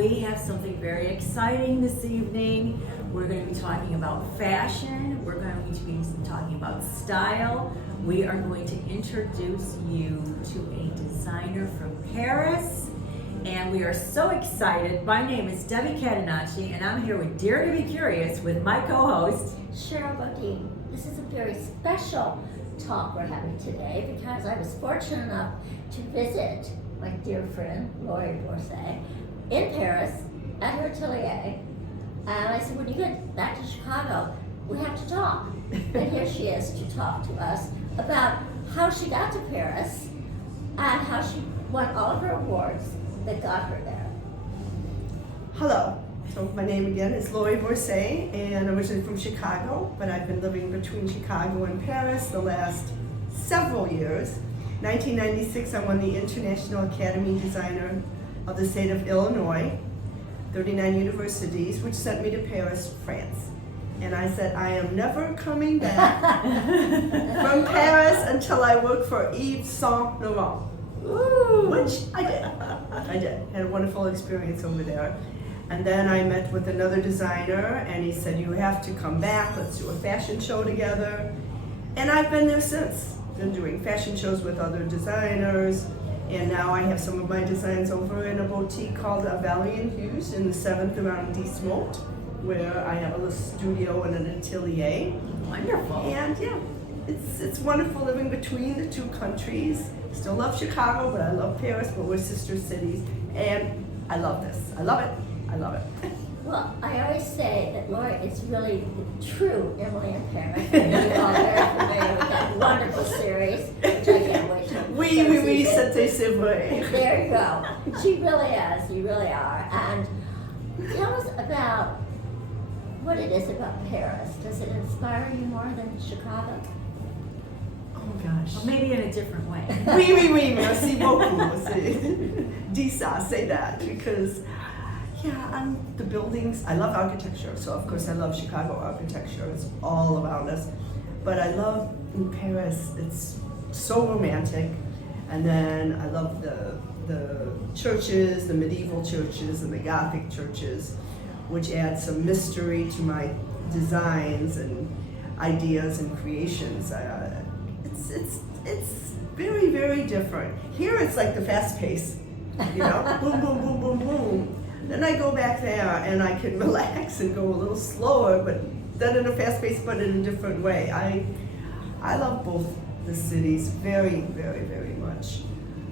we have something very exciting this evening. We're going to be talking about fashion. We're going to be talking about style. We are going to introduce you to a designer from Paris. And we are so excited. My name is Debbie Catenacci, and I'm here with Dare to Be Curious with my co-host, Sherrill. This is a very special talk we're having today because I was fortunate enough to visit my dear friend, Laurie Borsé, in Paris at her atelier. And I said, when you get back to Chicago, we have to talk. And here she is to talk to us about how she got to Paris and how she won all of her awards that got her there. Hello. So my name again is Laurie Borsé, and I'm originally from Chicago, but I've been living between Chicago and Paris the last several years. 1996, I won the International Academy Designer of the state of Illinois, 39 universities, which sent me to Paris, France. And I said, I am never coming back from Paris until I work for Yves Saint Laurent. Ooh. Which I did. I did. Had a wonderful experience over there. And then I met with another designer, and he said, you have to come back, let's do a fashion show together. And I've been there since. Been doing fashion shows with other designers, and now I have some of my designs over in a boutique called Valley & Hughes in the 7th arrondissement, where I have a little studio and an atelier. Wonderful. And yeah, it's wonderful living between the two countries. Still love Chicago, but I love Paris, but we're sister cities. And I love this. I love it. I love it. Well, I always say that Laurie is really the true Emily in Paris. And you're all very familiar with that wonderful series, which I can't wait to Oui, c'est vrai. There you go. She really is. You really are. And tell us about what it is about Paris. Does it inspire you more than Chicago? Oh gosh. Well, maybe in a different way. Oui, merci beaucoup. Dis ça, say that, because yeah, the buildings, I love architecture, so of course I love Chicago architecture, it's all around us. But I love in Paris, it's so romantic, and then I love the churches, the medieval churches and the Gothic churches, which add some mystery to my designs and ideas and creations. It's very, very different. Here it's like the fast pace, you know, boom, boom, boom, boom, boom. Then I go back there and I can relax and go a little slower, but then in a fast pace, but in a different way. I love both the cities very, very, very much.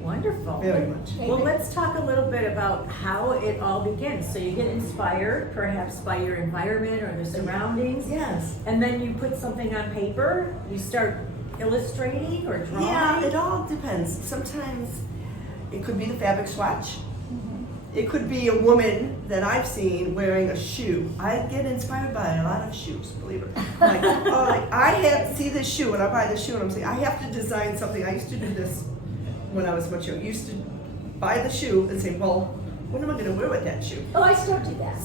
Wonderful. Very much. Well, let's talk a little bit about how it all begins. So you get inspired, perhaps by your environment or the surroundings. Yes. And then you put something on paper. You start illustrating or drawing. Yeah, it all depends. Sometimes it could be the fabric swatch. It could be a woman that I've seen wearing a shoe. I get inspired by a lot of shoes, believe it. Like, see this shoe, and I buy the shoe, and I'm saying, I have to design something. I used to do this when I was much younger. I used to buy the shoe and say, well, what am I going to wear with that shoe? Oh, I still do that.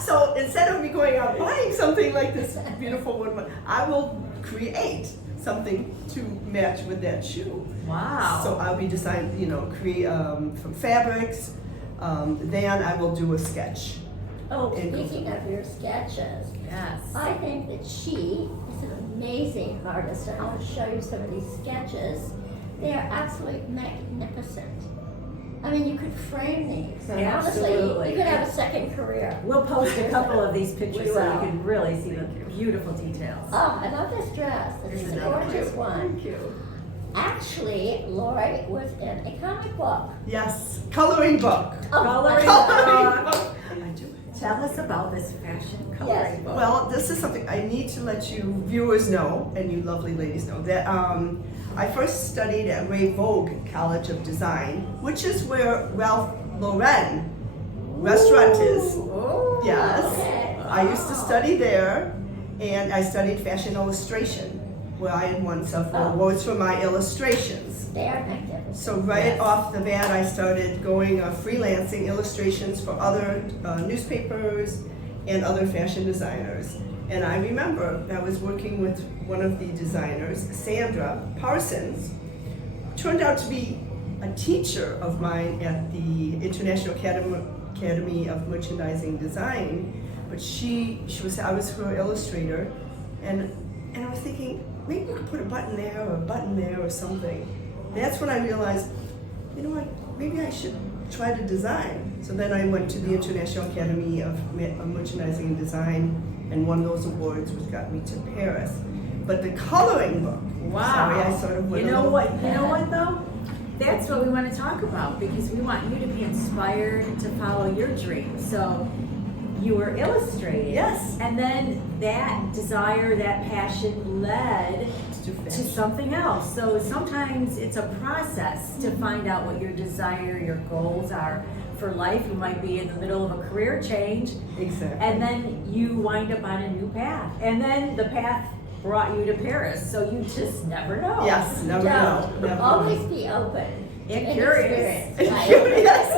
So instead of me going out buying something like this beautiful one, I will create something to match with that shoe. Wow. So I'll be designing, create from fabrics. Then I will do a sketch. Oh, speaking of your sketches, Yes. I think that she is an amazing artist, and I'll show you some of these sketches. They are absolutely magnificent. I mean, you could frame these. And honestly, Absolutely. you could have a second career. We'll post a couple of these pictures We so you will. can really see the beautiful details. Oh, I love this dress. This is a gorgeous one. Thank you. Actually, Laurie was in a comic book. Yes, coloring book. Oh, Coloring Coloring book. book. I do. Tell us about this fashion coloring Yes. book. Well, this is something I need to let you viewers know, and you lovely ladies know, that I first studied at Ray Vogue College of Design, which is where Ralph Lauren restaurant is. Oh, Yes. Okay. I used to study there, and I studied fashion illustration, where I had won several awards for my illustrations. They are magnificent. So right off the bat, I started going freelancing illustrations for other newspapers and other fashion designers. And I remember I was working with one of the designers, Sandra Parsons, turned out to be a teacher of mine at the International Academy of Merchandising Design, but I was her illustrator, and I was thinking, maybe you could put a button there or a button there or something. That's when I realized, you know what, maybe I should try to design. So then I went to the International Academy of Merchandising and Design and won those awards, which got me to Paris. But the coloring book, Wow. sorry, I sort of went You know a little- what? You know what though? That's what we want to talk about because we want you to be inspired to follow your dreams. So you were illustrating. Yes. And then that desire, that passion led to something else. So sometimes it's a process to find out what your desire, your goals are for life. You might be in the middle of a career change, Exactly. and then you wind up on a new path. And then the path brought you to Paris. So you just never know. Yes, never know. So, Never always know. be open. And curious. experience, right? Curious.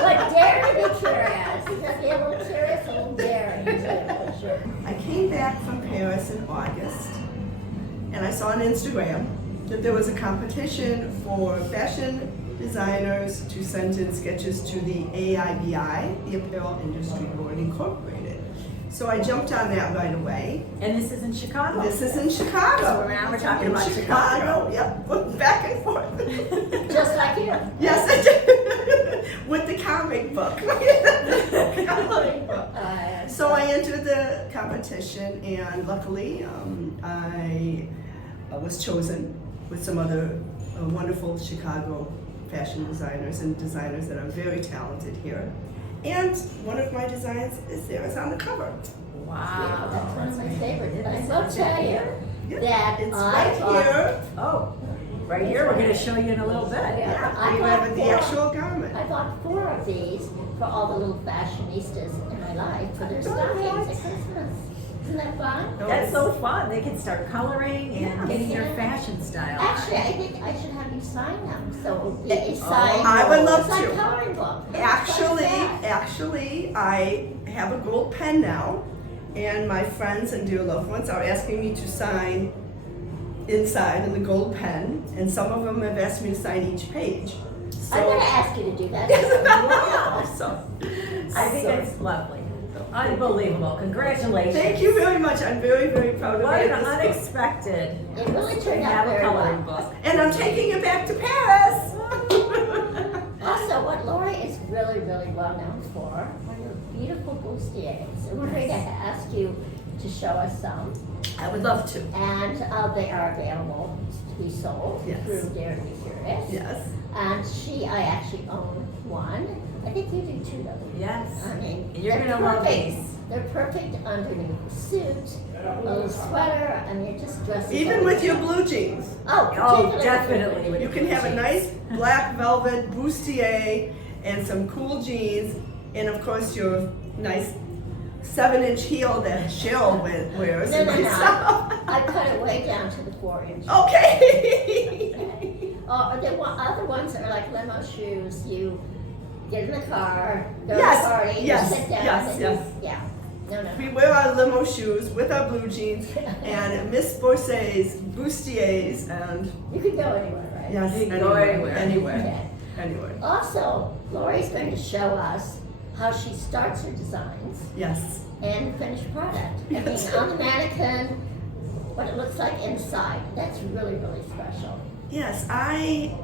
But dare to be curious. Just be a little curious, a little daring too, for sure. I came back from Paris in August, and I saw on Instagram that there was a competition for fashion designers to send in sketches to the AIBI, the Apparel Industry Board Incorporated. So I jumped on that right away. And this is in Chicago. This is in Chicago. So now we're talking In about Chicago. Yep, we're back and forth. Just like you. Yes, I did. With the comic book. Comic book. So I entered the competition, and luckily I was chosen with some other wonderful Chicago fashion designers and designers that are very talented here. And one of my designs is there. It's on the cover. Wow. That's one of my favorites. It I is will such tell a- you that It's I right bought, here. Oh, right here. We're going to show you in a little bit. Yeah. I We bought have the four. actual garment. I bought 4 of these for all the little fashionistas in my life for their stockings at Christmas. Isn't that fun? That's so fun. They can start coloring and Yeah. getting your fashion style. Actually, I think I should have you sign them, so it would be a signed. I would love it's like to. coloring book. Actually, I have a gold pen now, and my friends and dear loved ones are asking me to sign inside in the gold pen, and some of them have asked me to sign each page. So, I'm gonna ask you to do that. Wow. so I think it's lovely. Unbelievable. Congratulations. thank you very much. I'm very, very proud of What it. an unexpected. It really to turned out have a very coloring well. book. And I'm taking it back to Paris. Also, what Laurie is really, really well known for are your beautiful bustiers. And we're going to ask you to show us some. I would love to. And they are available to be sold Yes. through Dare to Be Curious. Yes. And I actually own one. I think you do too, though. Yes. I mean, And you're they're going to love perfect. these. They're perfect underneath a suit, a little sweater. I mean, it just dresses. Even with your blue jeans. Oh, Oh, particularly. definitely. with You can have a nice black velvet bustier and some cool jeans, and of course your nice 7-inch heel that Cheryl wears. No, and no, no. myself. I cut it way down to the 4-inch. Okay. Or the other ones are like limo shoes. You get in the car, go Yes, to the party, yes, you sit down, yes, and yes. yeah. No. We wear our limo shoes with our blue jeans and Miss Borsay's bustiers, and You can go anywhere, right? yes, You can go anywhere. anywhere. Okay. Also, Laurie's going to show us how she starts her designs Yes. and the finished product. Yes. I mean, on the mannequin, what it looks like inside. That's really, really special. Yes, I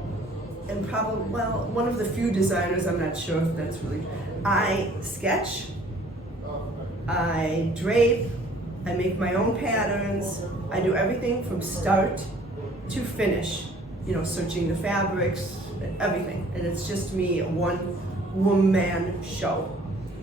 am probably, one of the few designers, I'm not sure if that's really, I sketch, I drape, I make my own patterns, I do everything from start to finish, searching the fabrics, everything. And it's just me, a one-woman show.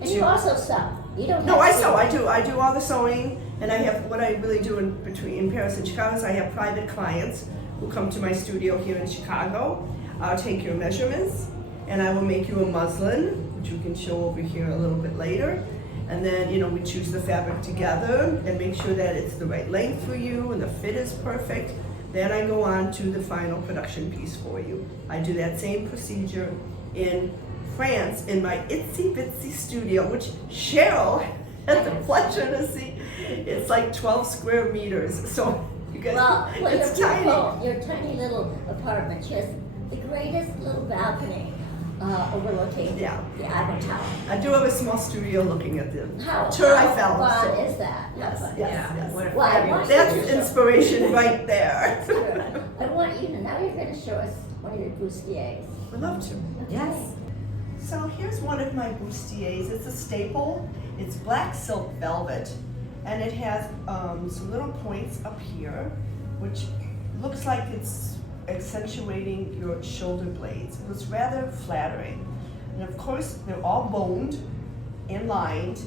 And you also sew. You don't. No, have I to- sew. I do all the sewing, and I have what I really do in Paris and Chicago is I have private clients who come to my studio here in Chicago. I'll take your measurements, and I will make you a muslin, which we can show over here a little bit later. And then we choose the fabric together and make sure that it's the right length for you and the fit is perfect. Then I go on to the final production piece for you. I do that same procedure in France in my itsy bitsy studio, which Cheryl had the pleasure to see. It's like 12 square meters, so you guys, Well, it's your tiny. beautiful, your tiny little apartment. She has the greatest little balcony. overlooking Yeah. the Eiffel Tower. I do have a small studio looking at the How Tour Eiffel. fun so- is that? How Yes, fun. yes, Yeah, yes. what a Well, I fabulous want That's you to show- inspiration right there. Sure. I want you to, now you're going to show us one of your bustiers. Would love to. Yes. So here's one of my bustiers. It's a staple. It's black silk velvet, and it has some little points up here, which looks like it's accentuating your shoulder blades. It was rather flattering. And of course, they're all boned and lined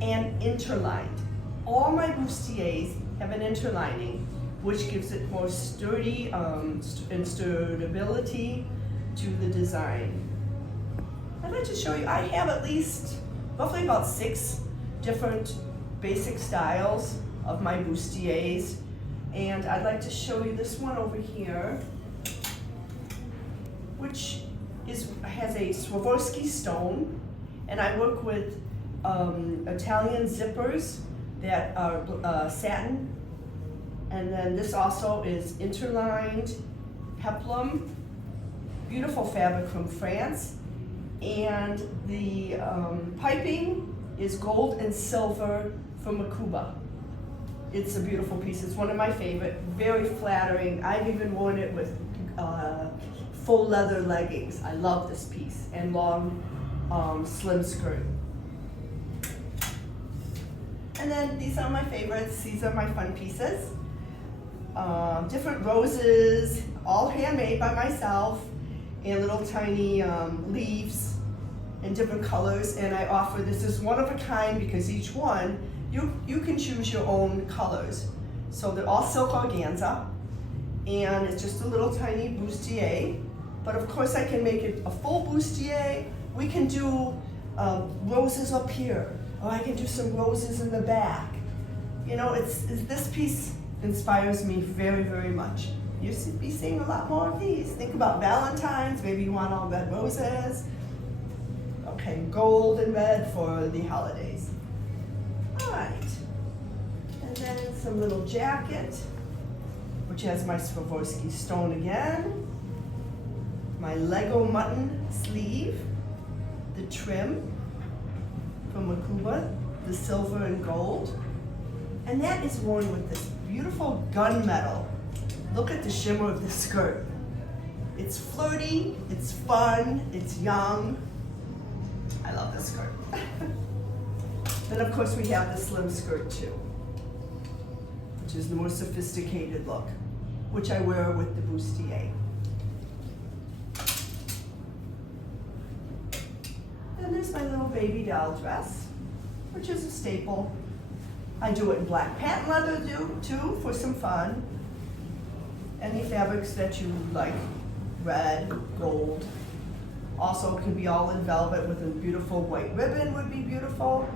and interlined. All my bustiers have an interlining, which gives it more sturdy and sturdybility to the design. I'd like to show you, I have at least roughly about 6 different basic styles of my bustiers, and I'd like to show you this one over here, which has a Swarovski stone, and I work with Italian zippers that are satin, and then this also is interlined peplum, beautiful fabric from France, and the piping is gold and silver from Cuba. It's a beautiful piece. It's one of my favorite, very flattering. I've even worn it with full leather leggings. I love this piece, and long slim skirt. And then these are my favorites. These are my fun pieces. Different roses, all handmade by myself, and little tiny leaves in different colors. And I offer, this is one of a kind because each one, you can choose your own colors. So they're all silk organza, and it's just a little tiny bustier. But of course I can make it a full bustier. We can do roses up here, or I can do some roses in the back. You know, this piece inspires me very, very much. You'll be seeing a lot more of these. Think about Valentine's, maybe you want all red roses. Okay, gold and red for the holidays. All right, and then some little jacket, which has my Swarovski stone again, my Lego mutton sleeve, the trim from Cuba, the silver and gold, and that is worn with this beautiful gunmetal. Look at the shimmer of the skirt. It's flirty, it's fun, it's young. I love this skirt. Then of course we have the slim skirt too, which is the more sophisticated look, which I wear with the bustier. Then there's my little baby doll dress, which is a staple. I do it in black patent leather too for some fun. Any fabrics that you like, red, gold. Also can be all in velvet with a beautiful white ribbon would be beautiful.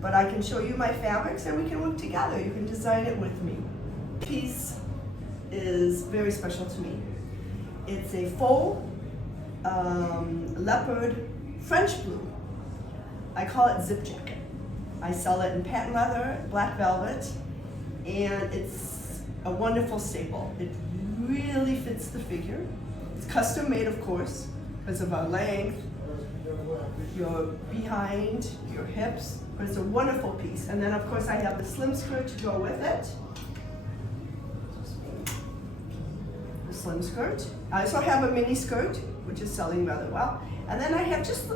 But I can show you my fabrics and we can work together. You can design it with me. This piece is very special to me. It's a faux leopard French blue. I call it zip jacket. I sell it in patent leather, black velvet, and it's a wonderful staple. It really fits the figure. It's custom made, of course, because of our length, your behind, your hips, but it's a wonderful piece. And then of course I have the slim skirt to go with it. The slim skirt. I also have a mini skirt, which is selling rather well. And then I have just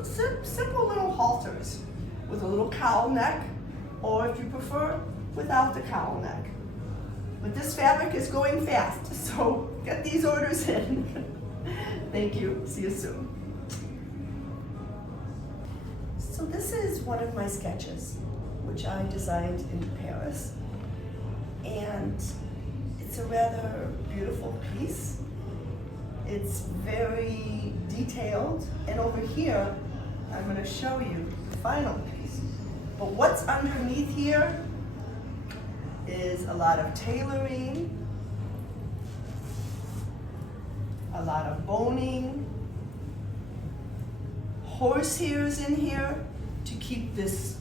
simple little halters with a little cowl neck, or if you prefer, without the cowl neck. But this fabric is going fast, so get these orders in. Thank you, see you soon. So this is one of my sketches, which I designed in Paris. And it's a rather beautiful piece. It's very detailed. And over here, I'm going to show you the final piece. But what's underneath here is a lot of tailoring, a lot of boning, horsehairs in here to keep this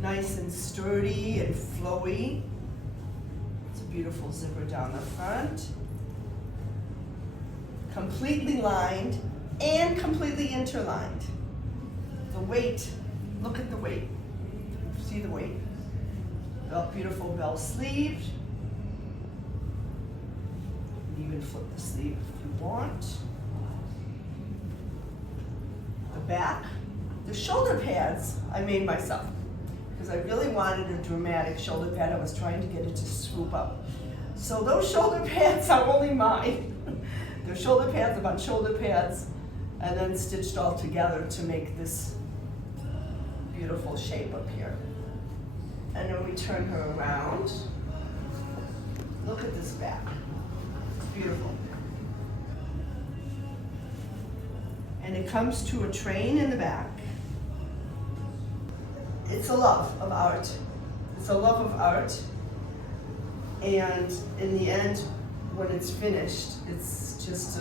nice and sturdy and flowy. It's a beautiful zipper down the front. Completely lined and completely interlined. The weight, look at the weight. See the weight? Beautiful bell sleeve. Even flip the sleeve if you want. The back. The shoulder pads I made myself because I really wanted a dramatic shoulder pad. I was trying to get it to swoop up. So those shoulder pads are only mine. They're shoulder pads upon shoulder pads and then stitched all together to make this beautiful shape up here. And then we turn her around. Look at this back. It's beautiful. And it comes to a train in the back. It's a love of art. It's a love of art. And in the end, when it's finished, it's just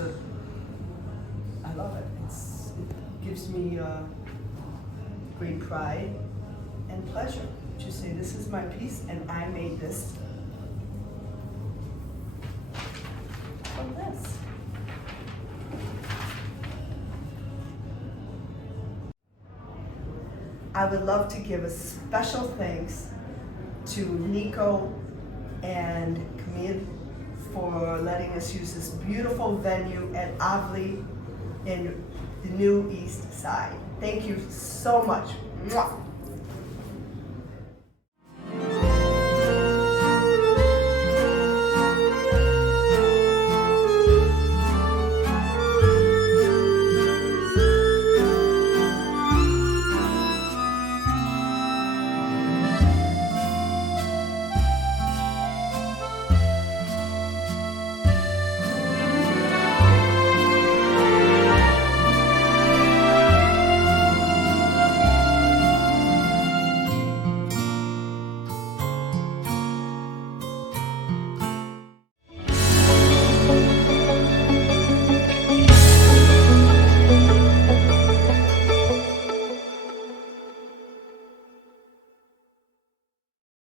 I love it. It gives me great pride and pleasure to say this is my piece and I made this from this. I would love to give a special thanks to Nico and Camille for letting us use this beautiful venue at Avli in the New East Side. Thank you so much. Mwah.